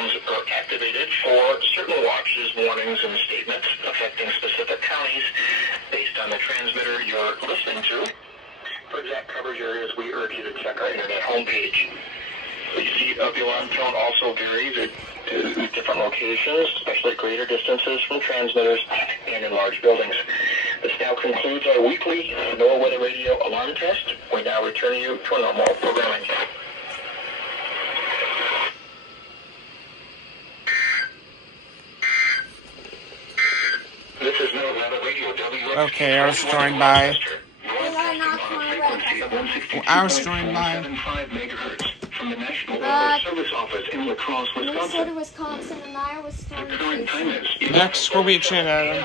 phones are activated for certain watches, warnings, and statements affecting specific counties based on the transmitter you're listening to. For exact coverage areas, we urge you to check our internet homepage. The speed of the alarm tone also varies at different locations, especially at greater distances from transmitters and in large buildings. This now concludes our weekly NOAA Weather Radio alarm test. We now return you to a normal programming. This is NOAA Weather Radio. Okay, I was joined by... From the National Weather Service Office in La Crosse, Wisconsin. Minnesota, Wisconsin, and Iowa storm. The current time is... Next, we'll be chatting at him.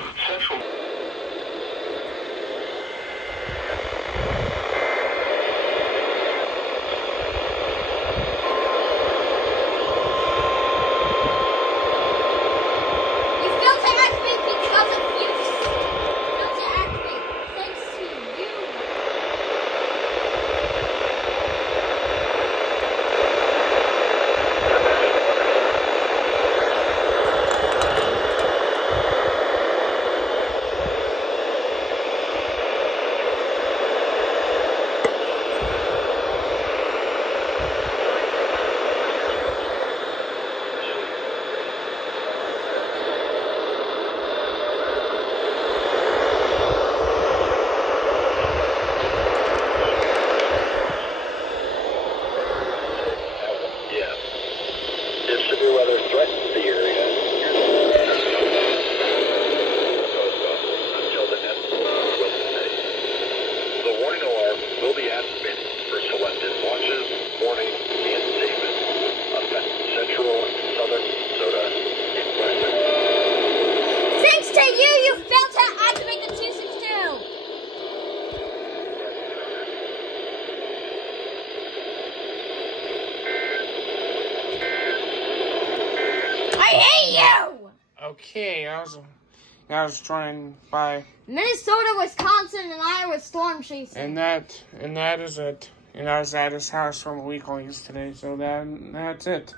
Okay, I was joined by Minnesota, Wisconsin, and Iowa storm chasing. And that is it. And I was at his house from weeklies today, so that's it.